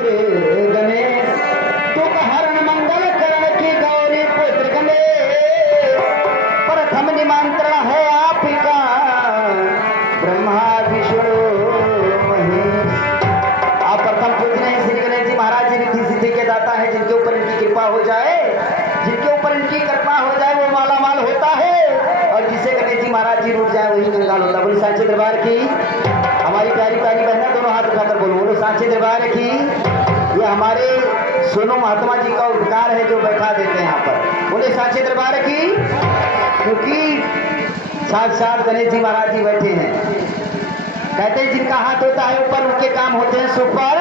गणेश तुम हरण मंगल करण की गौरी पुत्र गणेश प्रथम निमंत्रण है आपका ब्रह्मा विष्णु महेश। आप प्रथम पूजने हैं श्री गणेश जी महाराज जी रिद्धि सिद्धि के दाता है। जिनके ऊपर इनकी कृपा हो जाए, जिनके ऊपर इनकी कृपा हो जाए वो माला माल होता है, और जिसे गणेश जी महाराज जी रूठ जाए वही कंगाल होता है। बोले सांचे दरबार की। हमारी प्यारी प्यारी बहना दोनों हाथ उठाकर बोलो बोलो सांचे दरबार की। ये हमारे सोनू महात्मा जी का उपकार है जो बैठा देते हैं यहाँ पर। बोले सांचे दरबार की। क्योंकि साक्षात गणेश जी महाराज जी बैठे हैं। कहते हैं जिनका हाथ होता है ऊपर उनके काम होते हैं सुपर,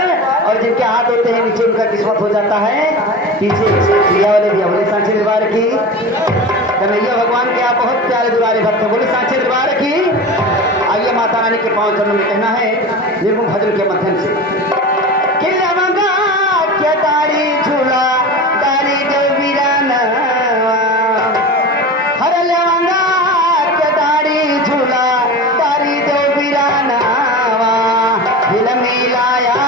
और जिनके हाथ होते हैं नीचे उनका किस्मत हो जाता है पीछे। भैया वाले भैया बोले सांचे दरबार की। कन्हैया भगवान के आप बहुत प्यारे दुलारे भक्त हैं। बोले सांचे दरबार की। आइए माता रानी के पांव चरणों में कहना है निर्गुण भजन के माध्यम से। के दारी झूला दारी देवीराना हर लेवंगा के दारी झूला दारी देवीराना हिल मिलाया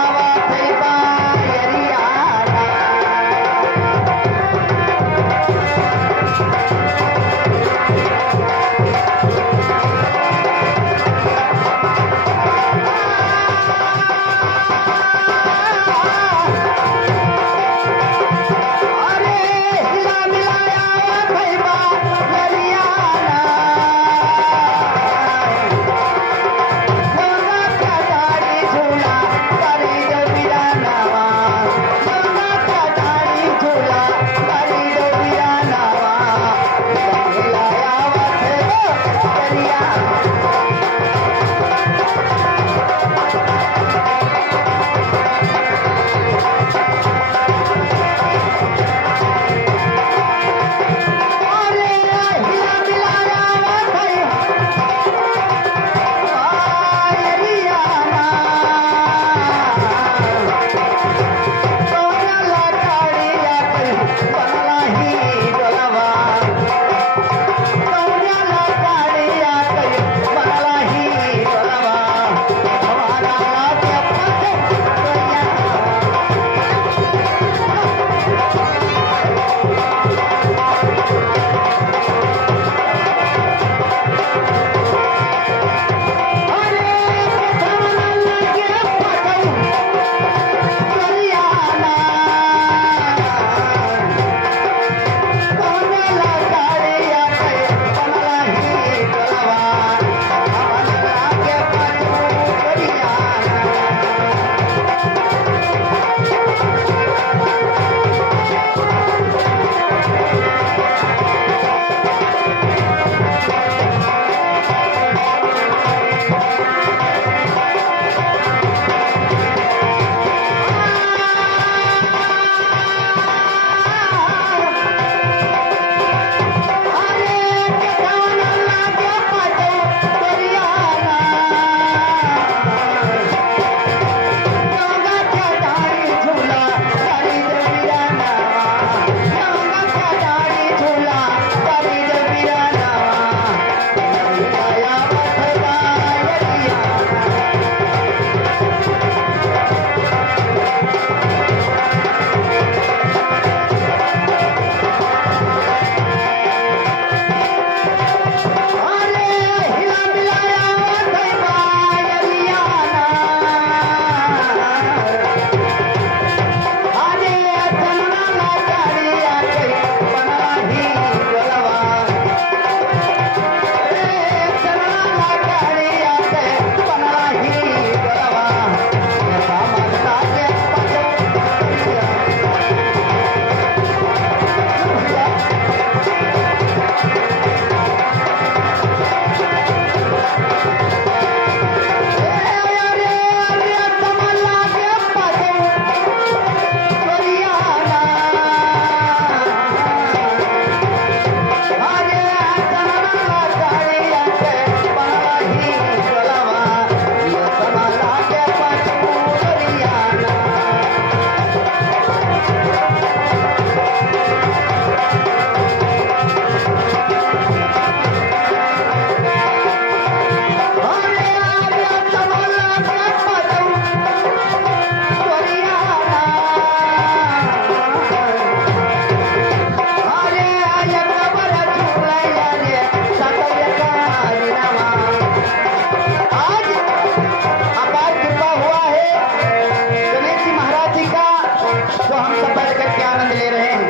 हम सब बैठ करके आनंद ले रहे हैं।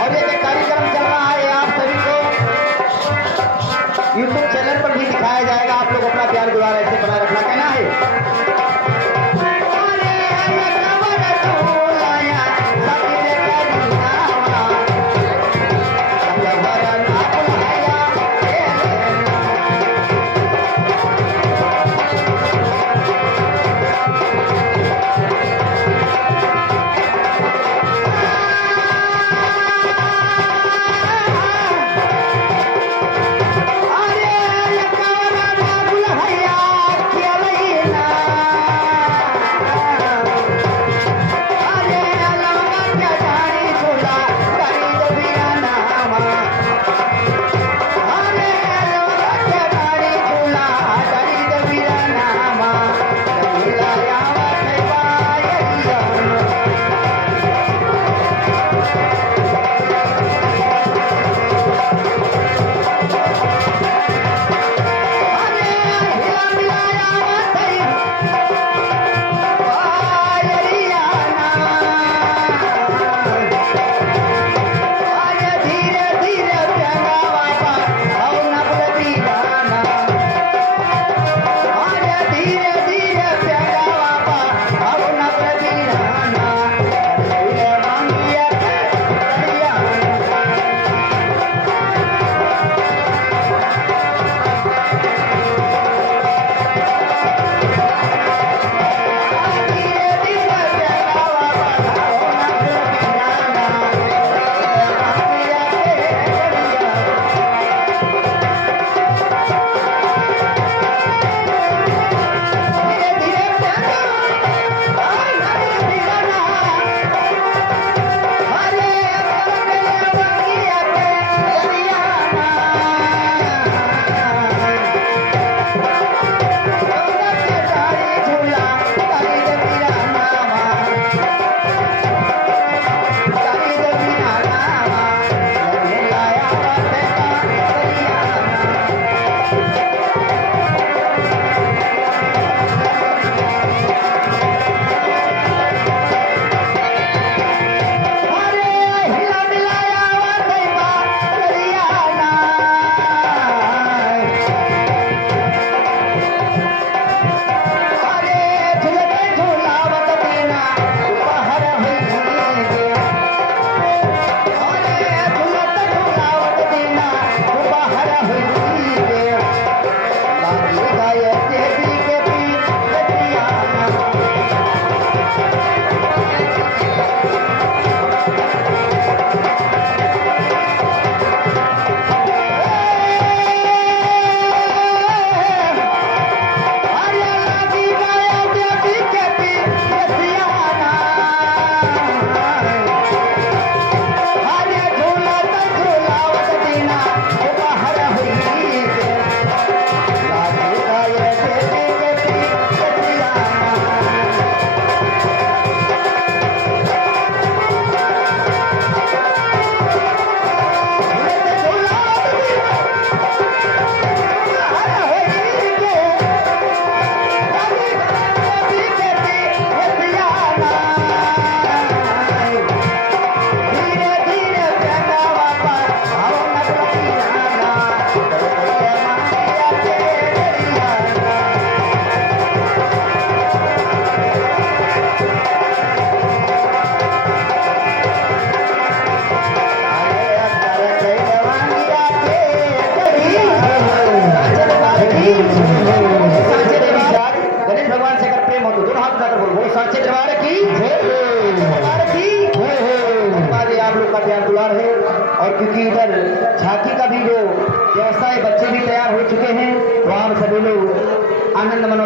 और ये जो कार्यक्रम चल रहा है आप सभी को YouTube चैनल पर भी दिखाया जाएगा। आप लोग अपना प्यार दुआर ऐसे बनाए रखना। कहना है और क्योंकि इधर झांकी का भी जो व्यवस्था है, बच्चे भी तैयार हो चुके हैं, तो आप सभी लोग आनंद मनो।